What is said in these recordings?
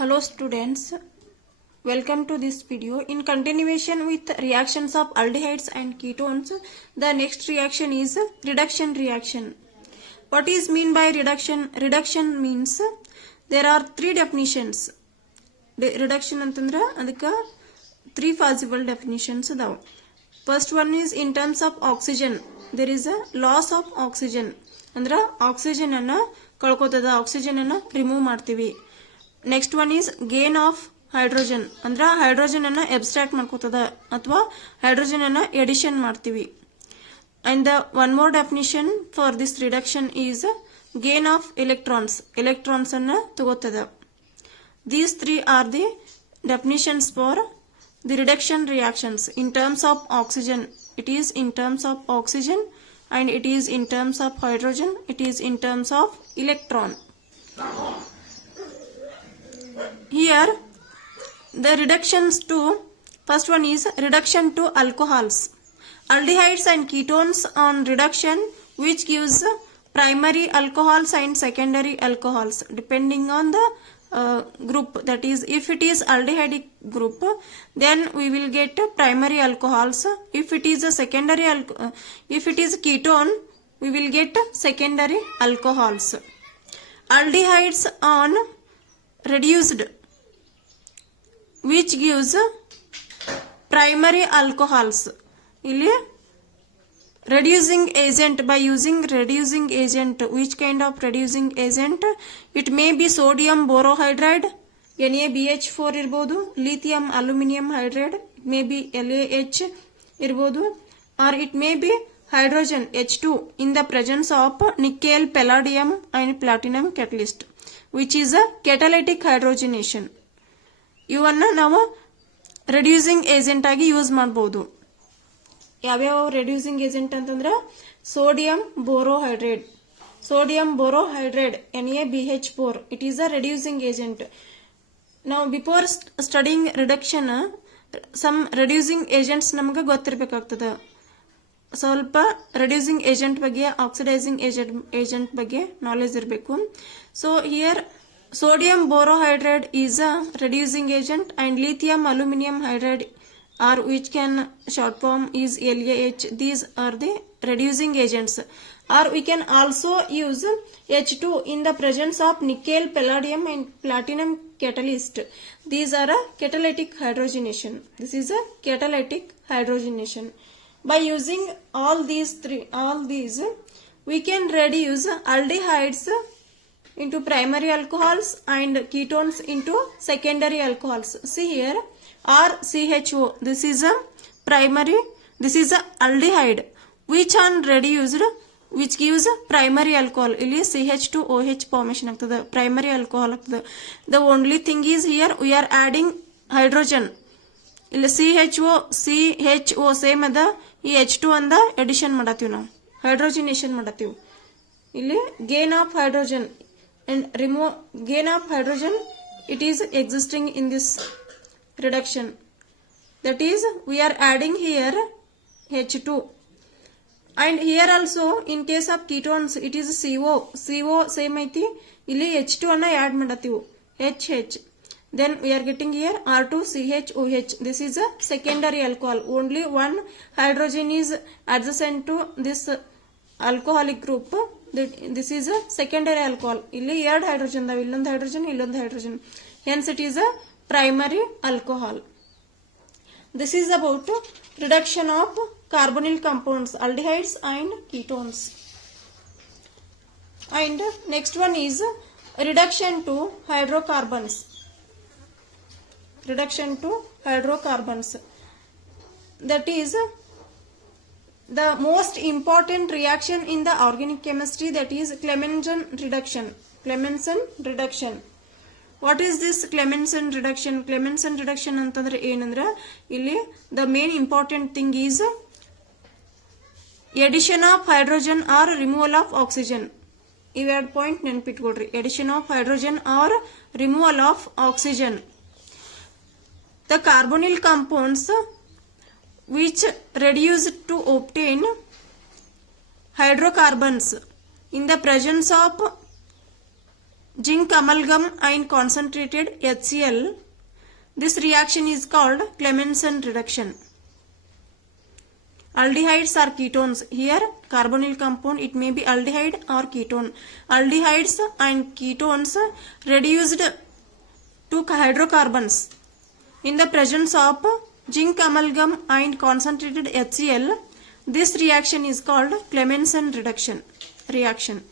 Hello students, welcome to this video. In continuation with reactions of aldehydes and ketones, the next reaction is reduction reaction. What is mean by reduction? Reduction means there are three definitions. Reduction antandra adaka three possible definitions adavu. First one is in terms of oxygen. There is a loss of oxygen. Andra oxygen anna kalkotada, oxygen anna remove ಮಾಡ್ತೀವಿ. Next one is gain of hydrogen ಅಂದ್ರೆ hydrogen ಅನ್ನ abstract ಮಾಡ್ಕೋತದ ಅಥವಾ hydrogen ಅನ್ನ addition ಮಾಡ್ತೀವಿ. And the one more definition for this reduction is gain of electrons ಅನ್ನ ತಗೋತದ. These three are the definitions for the reduction reactions. In terms of oxygen it is in terms of oxygen and it is in terms of hydrogen, it is in terms of electron. Here the reductions to first one is reduction to alcohols. Aldehydes and ketones on reduction which gives primary alcohols and secondary alcohols depending on the group. That is, if it is aldehydic group then we will get primary alcohols. If it is a secondary if it is ketone we will get secondary alcohols. Aldehydes on reduced which gives primary alcohols. ಇಲ್ಲಿ reducing agent, by using reducing agent, which kind of reducing agent? It may be sodium borohydride NaBH4 ಇರಬಹುದು, lithium aluminum hydride it may be LaH ಇರಬಹುದು, or it may be hydrogen H2 in the presence of nickel, palladium and platinum catalyst, which is a catalytic hydrogenation. ಇವನ್ನ ನಾವು reducing agent ಆಗಿ use ಮಾಡಬಹುದು. ಯಾವ್ಯಾವ reducing agent ಅಂತಂದ್ರೆ sodium borohydrate, NaBH4 it is a reducing agent. ನಾವು before studying reduction some reducing agents ನಮಗೆ ಗೊತ್ತಿರಬೇಕಾಗ್ತದ. ಸ್ವಲ್ಪ ರೆಡ್ಯೂಸಿಂಗ್ ಏಜೆಂಟ್ ಬಗ್ಗೆ, ಆಕ್ಸಿಡೈಸಿಂಗ್ ಏಜೆಂಟ್ ಬಗ್ಗೆ ನಾಲೆಜ್ ಇರಬೇಕು. So here sodium borohydride is a reducing agent and lithium aluminum hydride, or which can short form is LaH, these are the reducing agents. Or we can also use H2 in the presence of nickel, palladium and platinum catalyst. These are a catalytic hydrogenation. This is a catalytic hydrogenation. By using all these we can reduce aldehydes into primary alcohols and ketones into secondary alcohols. See here RCHO, this is a primary, this is a aldehyde which on reduced which gives primary alcohol. ಇಲ್ಲಿ CH2OH formation ಆಗ್ತದೆ, primary alcohol ಆಗ್ತದೆ. The only thing is here we are adding hydrogen. ಇಲ್ಲಿ CHO same ಅದ, ಈ H2 ಅಂದ edition ಮಾಡತ್ತೀವಿ, ನಾವು ಹೈಡ್ರೋಜಿನೇಷನ್ ಮಾಡತ್ತೀವಿ. ಇಲ್ಲಿ gain of hydrogen and remove gain of hydrogen, it is existing in this reduction. That is, we are adding here H2, and here also in case of ketones it is CO same ಐತಿ, ಇಲ್ಲಿ H2 ಅನ್ನ add ಮಾಡತ್ತೀವಿ HH, then we are getting here R2CHOH. this is a secondary alcohol. Only one hydrogen is adjacent to this alcoholic group. This is a secondary alcohol. ಇಲ್ಲಿ ಎರಡು hydrogen ಅದಾವ, ಇಲ್ಲೊಂದು hydrogen ಇಲ್ಲೊಂದು hydrogen, hence it is a primary alcohol. This is about reduction of carbonyl compounds, aldehydes and ketones. And next one is reduction to hydrocarbons. That is the most important reaction in the organic chemistry, that is Clemmensen reduction. What is this Clemmensen reduction ಅಂತಂದ್ರೆ ಏನಂದ್ರೆ ಇಲ್ಲಿ the main important thing is addition of hydrogen or removal of oxygen. ಇವೆರಡು point ನೆನಪಿಟ್ಕೊಡ್ರಿ, addition of hydrogen or removal of oxygen. The carbonyl compounds which reduce to obtain hydrocarbons in the presence of zinc amalgam ion concentrated HCl. This reaction is called Clemmensen reduction. Aldehydes are ketones. Here carbonyl compound, it may be aldehyde or ketone. Aldehydes and ketones reduced to hydrocarbons in the presence of zinc amalgam ion concentrated HCl. This reaction is called Clemmensen reaction.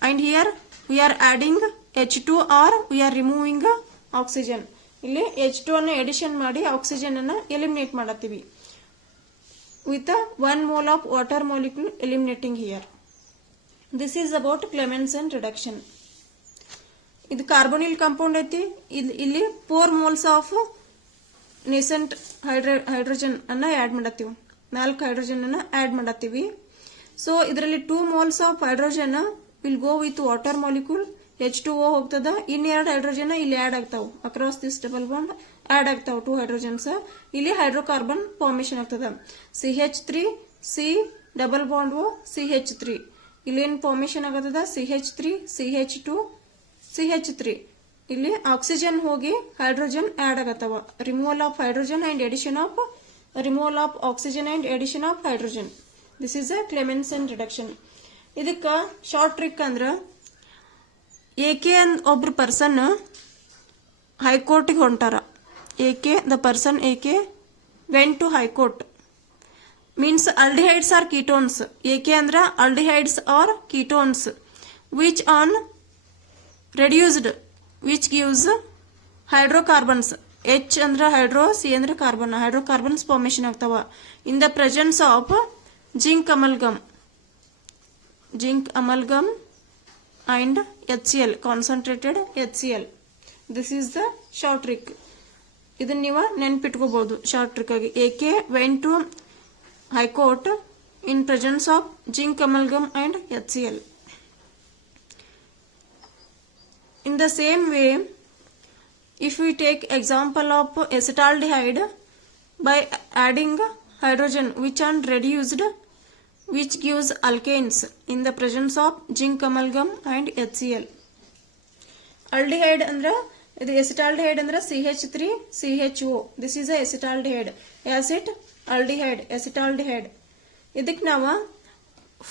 And here we are adding H2 or we are removing oxygen. ಇಲ್ಲಿ H2 ಅನ್ನು addition ಮಾಡಿ oxygen ಅನ್ನು eliminate ಮಾಡತ್ತೀವಿ with 1 mole of water molecule eliminating here. This is about Clemmensen reduction. ಇದು ಕಾರ್ಬೊನಿಲ್ compound ಐತಿ. ಇಲ್ಲಿ 4 moles of nascent hydrogen ಅನ್ನ add ಮಾಡತ್ತೀವಿ. 4 hydrogen ಅನ್ನ add ಮಾಡತ್ತೀವಿ. So ಇದರಲ್ಲಿ 2 moles of hydrogen will go with water molecule. H2O ಹೋಗ್ತದ. ಇನ್ನೆರಡು hydrogen ಇಲ್ಲಿ add ಆಗ್ತಾವ. Across this double bond add ಆಗ್ತಾವ 2 ಹೈಡ್ರೋಜನ್ಸ್. ಇಲ್ಲಿ ಹೈಡ್ರೋಕಾರ್ಬನ್ ಫಾರ್ಮೇಶನ್ ಆಗ್ತದ. CH3 C double bond O CH3. ಇಲ್ಲಿ ಏನ್ ಫಾರ್ಮೇಶನ್ ಆಗತದ? CH3 CH2 CH3. ಇಲ್ಲಿ ಆಕ್ಸಿಜನ್ ಹೋಗಿ ಹೈಡ್ರೋಜನ್ ಆಡ್ ಆಗತ್ತವ. Removal of hydrogen and addition of removal of oxygen and addition of hydrogen. This is a Clemmensen reduction. ಇದಕ್ಕ short trick ಅಂದ್ರ AK ಒಬ್ರು person ಹೈಕೋರ್ಟ್ಗೆ ಹೊಂಟಾರ. the person AK went to high court. Means aldehydes are ketones. AK andra aldehydes are ketones which on reduced, which gives hydrocarbons. H andra hydro, C andra carbon. Hydrocarbons formation ಆಗ್ತಾವ in the presence of zinc amalgam and HCl, concentrated HCl. This is the short trick. ಇದನ್ನ ನೀವು ನೆನ್ಪಿಟ್ಕೋಬಹುದು short trick ಆಗಿ. AK went to high court in presence of zinc amalgam and HCl. In the same way, if we take example of acetaldehyde by adding hydrogen which are reduced, which gives alkanes in the presence of zinc amalgam and HCl. Aldehyde andra ಇದು acetaldehyde ಅಂದ್ರೆ CH3 CHO. This is a acetaldehyde. Acid aldehyde, acetaldehyde. ಇದಕ್ಕೆ ನಾವು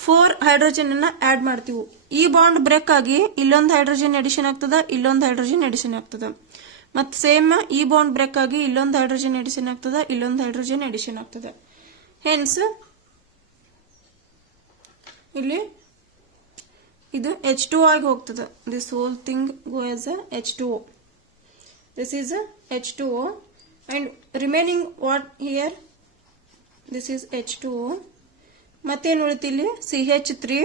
4 hydrogen ಅನ್ನ add ಮಾಡ್ತೀವಿ. ಈ bond break ಆಗಿ ಇಲ್ಲೊಂದು hydrogen edition ಆಗ್ತದ, ಇಲ್ಲೊಂದು ಹೈಡ್ರೋಜನ್ ಎಡಿಷನ್ ಆಗ್ತದ. ಮತ್ತೆ ಸೇಮ್ ಈ ಬಾಂಡ್ ಬ್ರೇಕ್ ಆಗಿ ಇಲ್ಲೊಂದು ಹೈಡ್ರೋಜನ್ ಎಡಿಷನ್ ಆಗ್ತದ, ಇಲ್ಲೊಂದು ಹೈಡ್ರೋಜನ್ ಎಡಿಷನ್ ಆಗ್ತದ. ಹೆನ್ಸ್ ಇಲ್ಲಿ ಇದು H2O ಆಗಿ ಹೋಗ್ತದ. This whole thing go as a H2O. This is a H2O and remaining what here? This is H2O. ಮತ್ತೇನು ಉಳಿತಿಲ್ಲಿ? CH3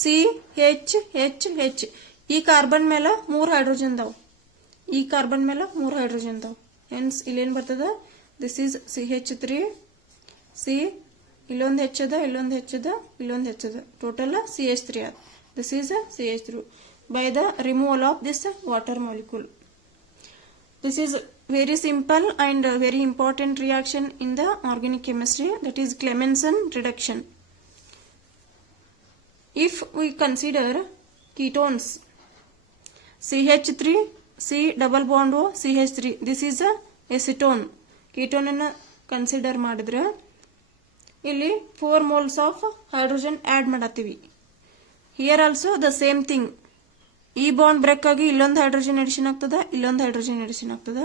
CHHH. ಈ ಕಾರ್ಬನ್ ಮೇಲೆ 3 ಹೈಡ್ರೋಜನ್ ಅದಾವ. ಈ ಕಾರ್ಬನ್ ಮೇಲೆ 3 ಹೈಡ್ರೋಜನ್ ಅದಾವ. ಹೆನ್ಸ್ ಇಲ್ಲೇನು ಬರ್ತದ? ದಿಸ್ ಈಸ್ CH3 C, ಇಲ್ಲೊಂದು H ಅದ, ಇಲ್ಲೊಂದು H ಅದ, ಇಲ್ಲೊಂದು H ಅದ. ಟೋಟಲ್ CH3 ಅದ. This is a CH3 by the removal of this water molecule. This is very simple and very important reaction in the organic chemistry, that is Clemmensen reduction. If we consider ketones, CH3 C double bond O CH3, this is a acetone. Ketone ಅನ್ನು consider ಮಾಡಿದ್ರೆ ಇಲ್ಲಿ 4 moles of hydrogen add ಮಾಡತ್ತೀವಿ. Here also the same thing. ಈ bond break ಆಗಿ ಇಲ್ಲೊಂದು hydrogen edition ಆಗ್ತದ, ಇಲ್ಲೊಂದು hydrogen edition ಆಗ್ತದ.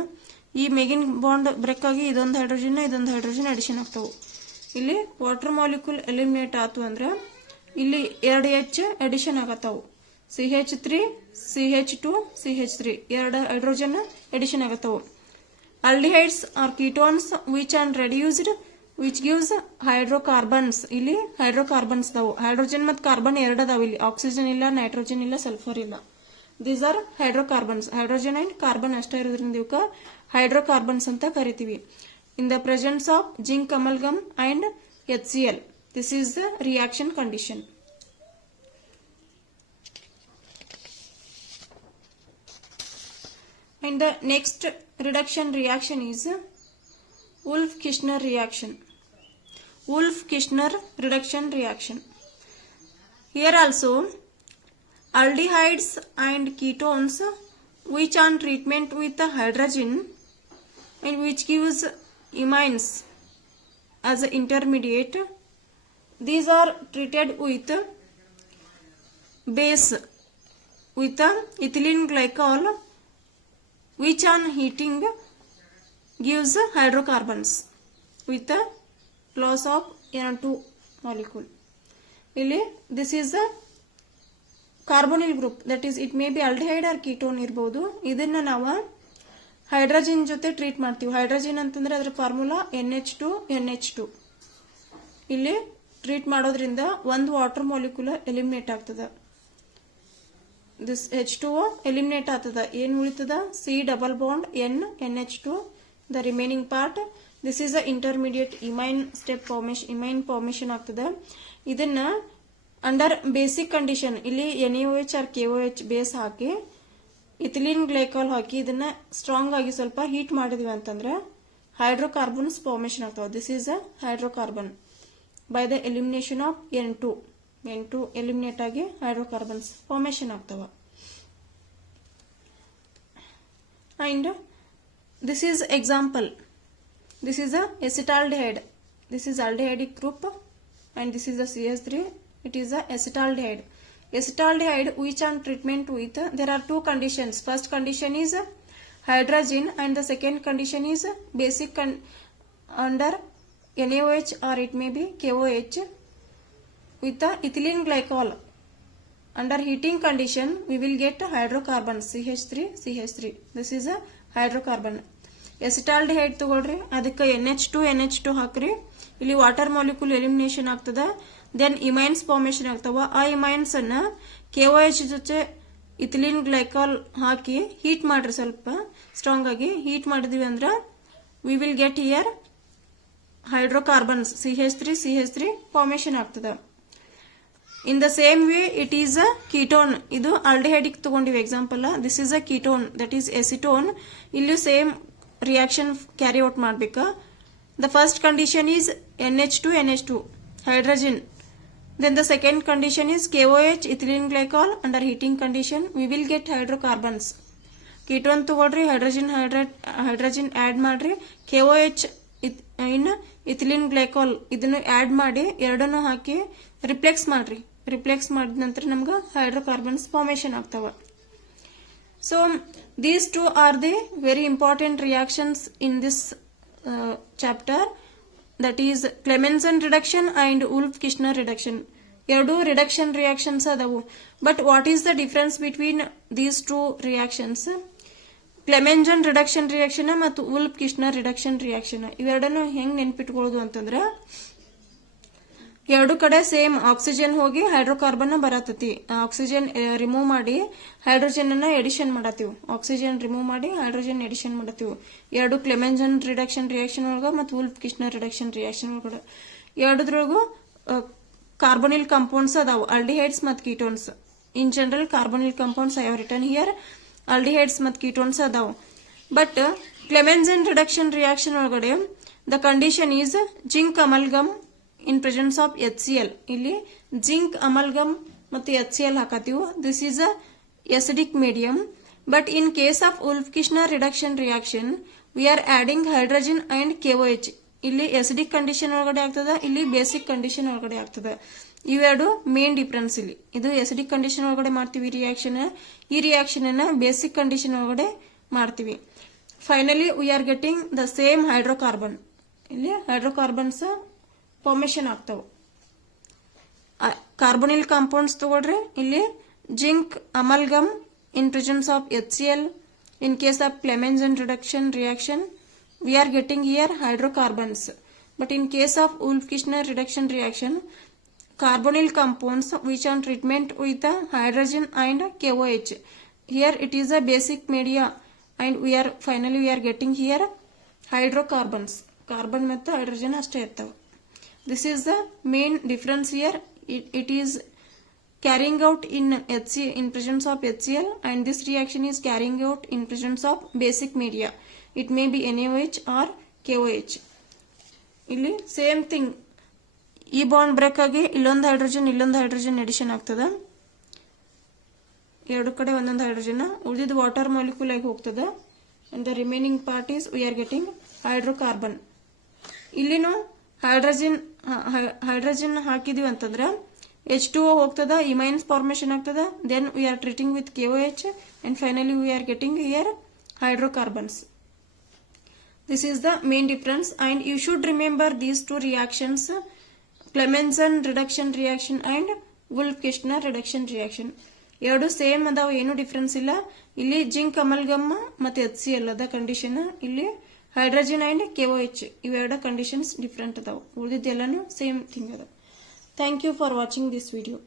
ಈ ಮೇಗಿನ್ ಬಾಂಡ್ ಬ್ರೇಕ್ ಆಗಿ ಇದೊಂದು ಹೈಡ್ರೋಜನ್ ಎಡಿಷನ್ ಆಗ್ತಾವು. ಇಲ್ಲಿ ವಾಟರ್ ಮಾಲಿಕ್ಯೂಲ್ ಎಲಿಮಿನೇಟ್ ಆತು ಅಂದ್ರೆ ಇಲ್ಲಿ 2 H ಎಡಿಷನ್ ಆಗತ್ತಾವು. CH3 CH2 CH3 2 hydrogen addition ಆಗತ್ತಾವು. Aldehydes or ketones which are reduced which gives hydrocarbons. ಇಲ್ಲಿ ಹೈಡ್ರೋಕಾರ್ಬನ್ಸ್ ಅದಾವು. ಹೈಡ್ರೋಜನ್ ಮತ್ತು ಕಾರ್ಬನ್ 2 ಅದಾವ. ಇಲ್ಲಿ ಆಕ್ಸಿಜನ್ ಇಲ್ಲ, ನೈಟ್ರೋಜನ್ ಇಲ್ಲ, ಸಲ್ಫರ್ ಇಲ್ಲ. These are hydrocarbons. Hydrogen and carbon ಅಷ್ಟೇ ಇರೋದ್ರಿಂದ ಇವಕ್ಕ ಹೈಡ್ರೋಕಾರ್ಬನ್ಸ್ ಅಂತ ಕರಿತೀವಿ. In the presence of zinc amalgam and HCl. This is the reaction condition. And the next reduction reaction is Wolff-Kishner reaction. Wolff-Kishner reduction reaction. Here also aldehydes and ketones which on treatment with the hydrogen and which gives imines as an intermediate, these are treated with base with the ethylene glycol which on heating gives hydrocarbons with the loss of N2 molecule. This is the carbonyl group, that is it may be aldehyde or ketone ಇರಬಹುದು. ಇದನ್ನ ನಾವು hydrogen ಜೊತೆ treat ಮಾಡ್ತೀವಿ. Hydrogen ಅಂತಂದ್ರೆ ಅದರ formula NH2NH2. ಇಲ್ಲಿ treat ಮಾಡೋದ್ರಿಂದ ಒಂದು ವಾಟರ್ ಮಾಲಿಕ್ಯೂಲ್ ಎಲಿಮಿನೇಟ್ ಆಗ್ತದ. ದಿಸ್ H2O ಎಲಿಮಿನೇಟ್ ಆಗ್ತದ. ಏನು ಉಳಿತದ? C double bond N NH2, the remaining part. This is the intermediate imine step formation, imine formation ಆಗ್ತದ. ಇದನ್ನ ಅಂಡರ್ ಬೇಸಿಕ್ ಕಂಡೀಷನ್ ಇಲ್ಲಿ NaOH or KOH ಬೇಸ್ ಹಾಕಿ ಇಥಿಲೀನ್ ಗ್ಲೈಕಾಲ್ ಹಾಕಿ ಇದನ್ನ ಸ್ಟ್ರಾಂಗ್ ಆಗಿ ಸ್ವಲ್ಪ ಹೀಟ್ ಮಾಡಿದ್ವಿ ಅಂತಂದ್ರೆ ಹೈಡ್ರೋಕಾರ್ಬನ್ಸ್ ಫಾರ್ಮೇಶನ್ ಆಗ್ತಾವ. This is a hydrocarbon by the elimination of N2 eliminate ಆಗಿ ಹೈಡ್ರೋಕಾರ್ಬನ್ಸ್ ಫಾರ್ಮೇಶನ್ ಆಗ್ತಾವ. And this is example. This is a acetaldehyde. This is aldehydic group and this is the CH3. It is a acetaldehyde. Acetaldehyde which on treatment with, there are two conditions. First condition is hydrogen and the second condition is basic under NaOH or it may be KOH with the ethylene glycol. Under heating condition we will get hydrocarbons CH3. This is a hydrocarbon. ಎಸಿಟಾಲ್ಡಿಹೈಡ್ ತಗೊಳ್ರಿ, ಅದಕ್ಕೆ NH2 ಹಾಕ್ರಿ. ಇಲ್ಲಿ water molecule elimination ಆಗ್ತದ. Then ಇಮೈನ್ಸ್ formation ಆಗ್ತಾವ. ಆ ಇಮೈನ್ಸ್ ಅನ್ನ KOH ಜೊತೆ ethylene glycol ಹಾಕಿ heat ಮಾಡ್ರಿ. ಸ್ವಲ್ಪ ಸ್ಟ್ರಾಂಗ್ ಆಗಿ ಹೀಟ್ ಮಾಡಿದ್ವಿ ಅಂದ್ರ we will get here hydrocarbons CH3 formation ಆಗ್ತದ. In the same way it is a ketone. ಇದು ಆಲ್ಡಿಹೈಡಿಕ್ ತಗೊಂಡಿವಿ example. This is a ketone, that is acetone. ಇಲ್ಲಿ ಸೇಮ್ reaction carry out ಮಾಡಬೇಕಾ. The first condition is NH2 hydrogen. Then the second condition is KOH ethylene glycol. Under heating condition we will get hydrocarbons. Ketone ತಗೊಳ್ರಿ, hydrogen add ಮಾಡ್ರಿ, KOH in ethylene glycol ಇದನ್ನು add ಮಾಡಿ ಎರಡನ್ನು ಹಾಕಿ ರಿಪ್ಲೆಕ್ಸ್ ಮಾಡ್ರಿ. ರಿಪ್ಲೆಕ್ಸ್ ಮಾಡಿದ ನಂತರ ನಮ್ಗೆ ಹೈಡ್ರೋಕಾರ್ಬನ್ಸ್ ಫಾರ್ಮೇಶನ್ ಆಗ್ತಾವ. So these two are the very important reactions in this chapter, that is Clemmensen reduction and Wolff-Kishner reduction. Erdu reduction reactions adavu, but what is the difference between these two reactions? Clemmensen reduction reaction ಮತ್ತು Wolff-Kishner reduction reaction ಇವೆರಡನ್ನು ಹೆಂಗ್ ನೆನ್ಪಿಟ್ಕೊಳ್ಳೋದು ಅಂತಂದ್ರೆ, ಎರಡು ಕಡೆ same oxygen ಹೋಗಿ hydrocarbon ಬರತತಿ. Oxygen remove ಮಾಡಿ hydrogen ಅನ್ನ ಎಡಿಷನ್ ಮಾಡತ್ತೀವಿ. ಆಕ್ಸಿಜನ್ ರಿಮೂವ್ ಮಾಡಿ ಹೈಡ್ರೋಜನ್ ಎಡಿಷನ್ ಮಾಡತ್ತೀವಿ. ಎರಡು ಕ್ಲೆಮೆನ್ಸನ್ ರಿಡಕ್ಷನ್ ರಿಯಾಕ್ಷನ್ ಒಳಗ ಮತ್ತು Wolff-Kishner ರಿಡಕ್ಷನ್ ರಿಯಾಕ್ಷನ್ ಒಳಗಡೆ ಎರಡದ್ರೊಳಗು ಕಾರ್ಬೊನಿಲ್ ಕಾಂಪೌಂಡ್ಸ್ ಅದಾವು, ಆಲ್ಡಿಹೈಡ್ಸ್ ಮತ್ತು ketones. In general carbonyl compounds I have written here, aldehydes ಮತ್ತು ಕೀಟೋನ್ಸ್ ಅದಾವು. ಬಟ್ ಕ್ಲೆಮೆನ್ಸನ್ ರಿಡಕ್ಷನ್ ರಿಯಾಕ್ಷನ್ ಒಳಗಡೆ the condition is zinc amalgam in presence of HCl. ಇಲ್ಲಿ ಜಿಂಕ್ ಅಮಲ್ಗಮ್ ಮತ್ತು HCl ಹಾಕತ್ತೀವಿ. This is a acidic medium. But in case of Wolff-Kishner reduction reaction we are adding hydrogen and KOH. ಇಲ್ಲಿ acidic condition ಒಳಗಡೆ ಆಗ್ತದ, ಇಲ್ಲಿ basic condition ಒಳಗಡೆ ಆಗ್ತದ. ಇವೆರಡು ಮೇನ್ ಡಿಫರೆನ್ಸ್. ಇಲ್ಲಿ ಇದು acidic condition ಒಳಗಡೆ ಮಾಡ್ತೀವಿ ರಿಯಾಕ್ಷನ್, ಈ ರಿಯಾಕ್ಷನ್ ಅನ್ನ ಬೇಸಿಕ್ ಕಂಡೀಷನ್ ಒಳಗಡೆ ಮಾಡ್ತೀವಿ. Finally we are getting the same hydrocarbon. ಇಲ್ಲಿ ಹೈಡ್ರೋಕಾರ್ಬನ್ಸ್ ಫಾರ್ಮೇಶನ್ ಆಗ್ತಾವ. ಕಾರ್ಬೊನಿಲ್ ಕಾಂಪೌಂಡ್ಸ್ ತಗೊಳ್ರಿ, ಇಲ್ಲಿ zinc amalgam in presence of HCl. In case of Clemmensen reduction reaction we are getting here hydrocarbons. But in case of Wolff-Kishner reduction reaction, carbonyl compounds which on treatment with the hydrogen and KOH. Here it is a basic media and finally we are getting here hydrocarbons. Carbon ಮತ್ತು hydrogen ಅಷ್ಟೇ ಇರ್ತಾವ. This is the main difference here. It is carrying out in presence of HCl and this reaction is carrying out in presence of basic media. It may be NaOH or KOH. ಇಲ್ಲಿ same thing, ಈ bond break ಆಗಿ ಇಲ್ಲೊಂದು hydrogen edition ಆಗ್ತದ. ಎರಡು ಕಡೆ ಒಂದೊಂದು hydrogen, ಉಳಿದಿದ್ದು water molecule ಆಗಿ ಹೋಗ್ತದ. And the remaining part is we are getting hydrocarbon. ಇಲ್ಲಿನೂ ಹೈಡ್ರೋಜನ್ ಹಾಕಿದೀವಿ ಅಂತಂದ್ರೆ H2O ಹೋಗ್ತದ, ಇಮೈನ್ಸ್ ಫಾರ್ಮೇಶನ್ ಆಗ್ತದ. Then we are treating with KOH and finally we are getting here hydrocarbons. This is the main difference, and you should remember these two reactions, Clemmensen reduction reaction and Wolff-Kishner reduction reaction. ಎರಡು same ಅದಾವ, ಏನು difference ಇಲ್ಲ. ಇಲ್ಲಿ zinc ಅಮಲ್ಗಮ್ ಮತ್ತೆ HCl ಅದ condition, ಇಲ್ಲಿ hydrogen and KOH ಇವೆರಡು conditions different ಅದಾವ. ಉಳಿದಿದ್ದೆಲ್ಲಾನು ಸೇಮ್ ಥಿಂಗ್ ಅದ. Thank you for watching this video.